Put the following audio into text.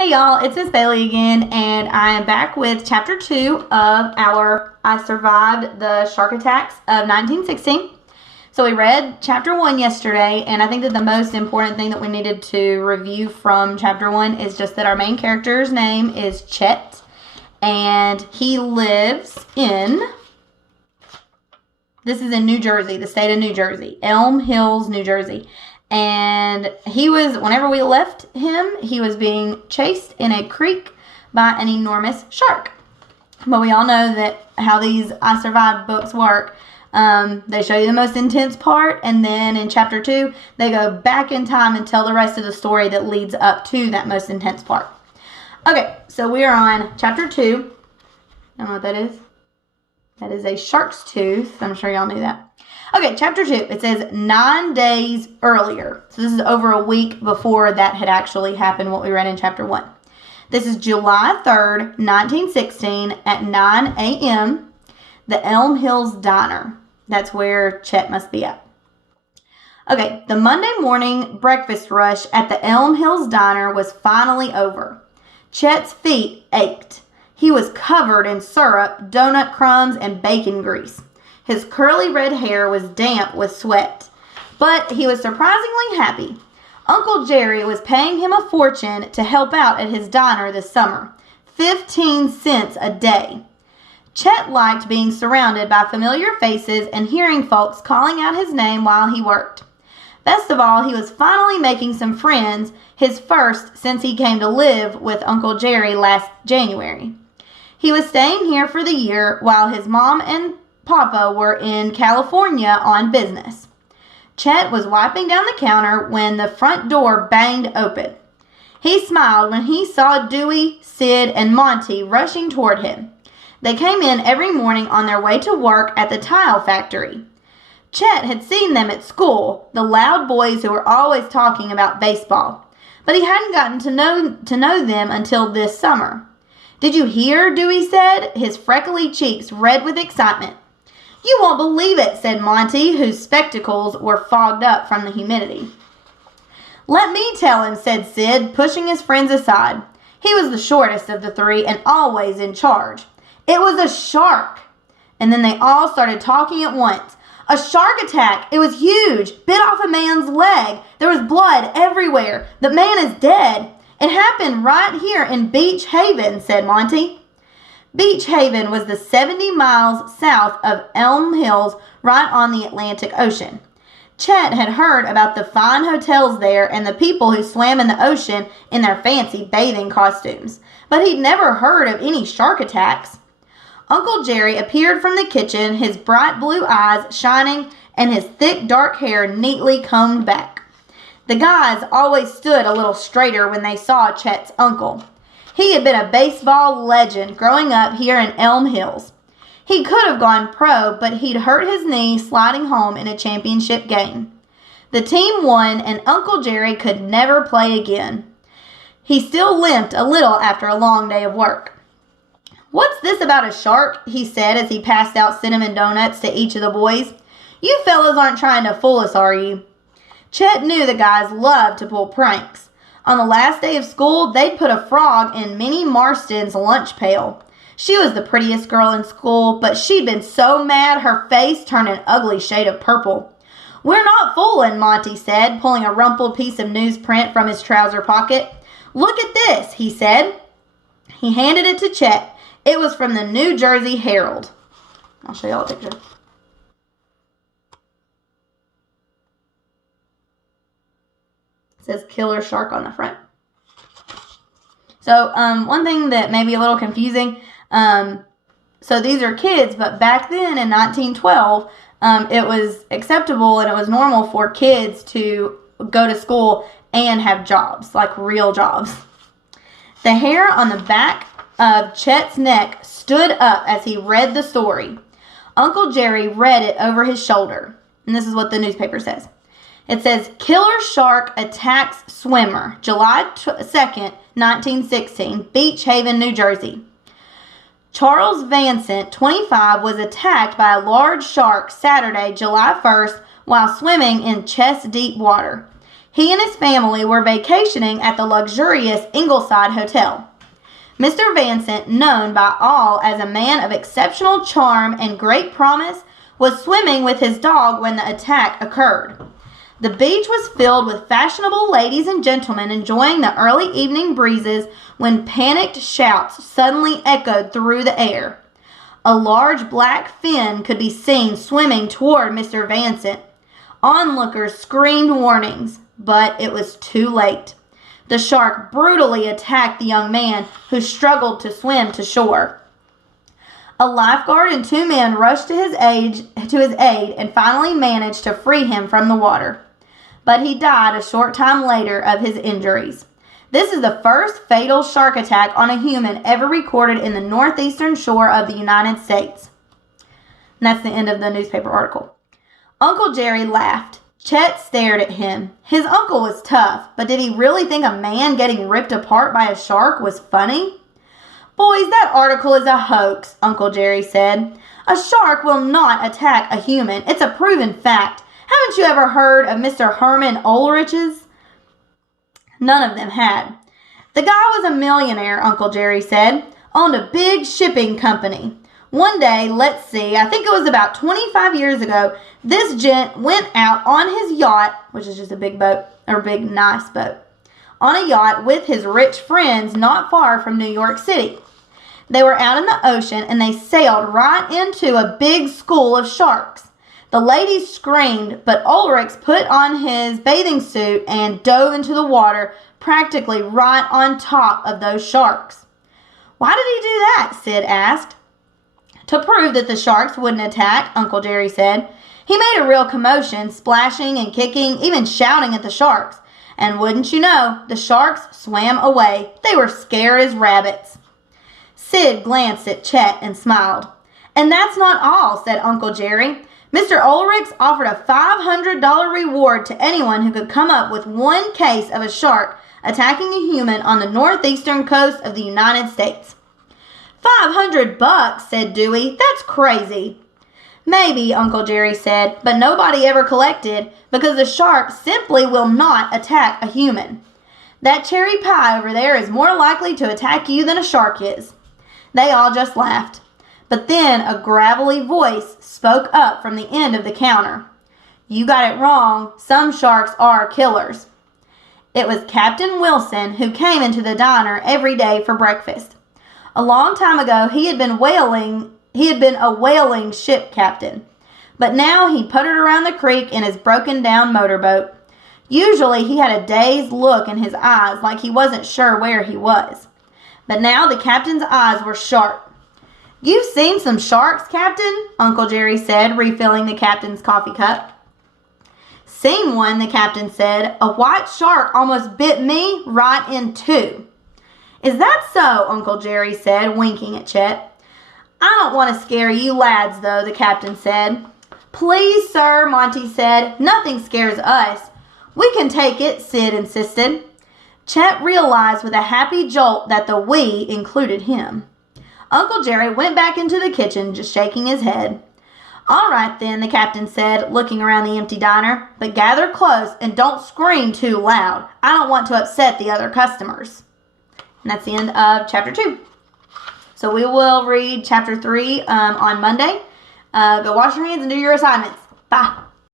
Hey y'all, it's Miss Bailey again, and I am back with Chapter 2 of our I Survived the Shark Attacks of 1916. So we read Chapter 1 yesterday, and I think that the most important thing that we needed to review from Chapter 1 is just that our main character's name is Chet, and he lives in, this is in New Jersey, the state of New Jersey, Elm Hills, New Jersey. And whenever we left him, he was being chased in a creek by an enormous shark. But we all know that how these I Survived books work. They show you the most intense part, and then in Chapter 2, they go back in time and tell the rest of the story that leads up to that most intense part. Okay, so we are on Chapter 2. I don't know what that is. That is a shark's tooth. I'm sure y'all knew that. Okay, Chapter 2, it says 9 days earlier. So this is over a week before that had actually happened, what we read in Chapter 1. This is July 3rd, 1916 at 9 a.m., the Elm Hills Diner. That's where Chet must be at. Okay, the Monday morning breakfast rush at the Elm Hills Diner was finally over. Chet's feet ached. He was covered in syrup, donut crumbs, and bacon grease. His curly red hair was damp with sweat, but he was surprisingly happy. Uncle Jerry was paying him a fortune to help out at his diner this summer, 15 cents a day. Chet liked being surrounded by familiar faces and hearing folks calling out his name while he worked. Best of all, he was finally making some friends, his first since he came to live with Uncle Jerry last January. He was staying here for the year while his mom and Papa were in California on business. Chet was wiping down the counter when the front door banged open. He smiled when he saw Dewey, Sid, and Monty rushing toward him. They came in every morning on their way to work at the tile factory. Chet had seen them at school, the loud boys who were always talking about baseball, but he hadn't gotten to know them until this summer. "Did you hear?" Dewey said, his freckly cheeks red with excitement. "You won't believe it," said Monty, whose spectacles were fogged up from the humidity. "Let me tell him," said Sid, pushing his friends aside. He was the shortest of the three and always in charge. "It was a shark." And then they all started talking at once. "A shark attack! It was huge! Bit off a man's leg! There was blood everywhere! The man is dead! It happened right here in Beach Haven," said Monty. Beach Haven was the 70 miles south of Elm Hills, right on the Atlantic Ocean. Chet had heard about the fine hotels there and the people who swam in the ocean in their fancy bathing costumes, but he'd never heard of any shark attacks. Uncle Jerry appeared from the kitchen, his bright blue eyes shining and his thick dark hair neatly combed back. The guys always stood a little straighter when they saw Chet's uncle. He had been a baseball legend growing up here in Elm Hills. He could have gone pro, but he'd hurt his knee sliding home in a championship game. The team won, and Uncle Jerry could never play again. He still limped a little after a long day of work. "What's this about a shark?" he said as he passed out cinnamon donuts to each of the boys. "You fellas aren't trying to fool us, are you?" Chet knew the guys loved to pull pranks. On the last day of school, they'd put a frog in Minnie Marston's lunch pail. She was the prettiest girl in school, but she'd been so mad her face turned an ugly shade of purple. "We're not fooling," Monty said, pulling a rumpled piece of newsprint from his trouser pocket. "Look at this," he said. He handed it to Chet. It was from the New Jersey Herald. I'll show y'all a picture. It says killer shark on the front. So one thing that may be a little confusing, so these are kids, but back then in 1912, it was acceptable and it was normal for kids to go to school and have jobs, like real jobs. The hair on the back of Chet's neck stood up as he read the story. Uncle Jerry read it over his shoulder, and this is what the newspaper says. It says, "Killer shark attacks swimmer, July 2nd, 1916, Beach Haven, New Jersey. Charles Vansant, 25, was attacked by a large shark Saturday, July 1st, while swimming in chest-deep water. He and his family were vacationing at the luxurious Ingleside Hotel. Mr. Vincent, known by all as a man of exceptional charm and great promise, was swimming with his dog when the attack occurred. The beach was filled with fashionable ladies and gentlemen enjoying the early evening breezes when panicked shouts suddenly echoed through the air. A large black fin could be seen swimming toward Mr. Vincent. Onlookers screamed warnings, but it was too late. The shark brutally attacked the young man who struggled to swim to shore. A lifeguard and 2 men rushed to his aid and finally managed to free him from the water. But he died a short time later of his injuries. This is the first fatal shark attack on a human ever recorded in the northeastern shore of the United States. And that's the end of the newspaper article. Uncle Jerry laughed. Chet stared at him. His uncle was tough, but did he really think a man getting ripped apart by a shark was funny? Boys, that article is a hoax, Uncle Jerry said. A shark will not attack a human. It's a proven fact. Haven't you ever heard of Mr. Herman Ulrich's? None of them had. The guy was a millionaire, Uncle Jerry said. Owned a big shipping company. One day, let's see, I think it was about 25 years ago, this gent went out on his yacht, which is just a big boat, or big nice boat, on a yacht with his rich friends not far from New York City. They were out in the ocean and they sailed right into a big school of sharks. The ladies screamed, but Ulrich put on his bathing suit and dove into the water, practically right on top of those sharks. Why did he do that? Sid asked. To prove that the sharks wouldn't attack, Uncle Jerry said. He made a real commotion, splashing and kicking, even shouting at the sharks. And wouldn't you know, the sharks swam away. They were scared as rabbits. Sid glanced at Chet and smiled. And that's not all, said Uncle Jerry. Mr. Ulrich offered a $500 reward to anyone who could come up with one case of a shark attacking a human on the northeastern coast of the United States. $500, said Dewey. That's crazy. Maybe, Uncle Jerry said, but nobody ever collected because the shark simply will not attack a human. That cherry pie over there is more likely to attack you than a shark is. They all just laughed. But then a gravelly voice spoke up from the end of the counter. You got it wrong. Some sharks are killers. It was Captain Wilson who came into the diner every day for breakfast. A long time ago, he had been a whaling ship captain. But now he puttered around the creek in his broken-down motorboat. Usually he had a dazed look in his eyes like he wasn't sure where he was. But now the captain's eyes were sharp. You've seen some sharks, Captain? Uncle Jerry said, refilling the captain's coffee cup. Seen one, the captain said. A white shark almost bit me right in 2. Is that so? Uncle Jerry said, winking at Chet. I don't want to scare you lads, though, the captain said. Please, sir, Monty said. Nothing scares us. We can take it, Sid insisted. Chet realized with a happy jolt that the we included him. Uncle Jerry went back into the kitchen, just shaking his head. All right, then, the captain said, looking around the empty diner. But gather close and don't scream too loud. I don't want to upset the other customers. And that's the end of chapter 2. So we will read chapter 3 on Monday. Go wash your hands and do your assignments. Bye.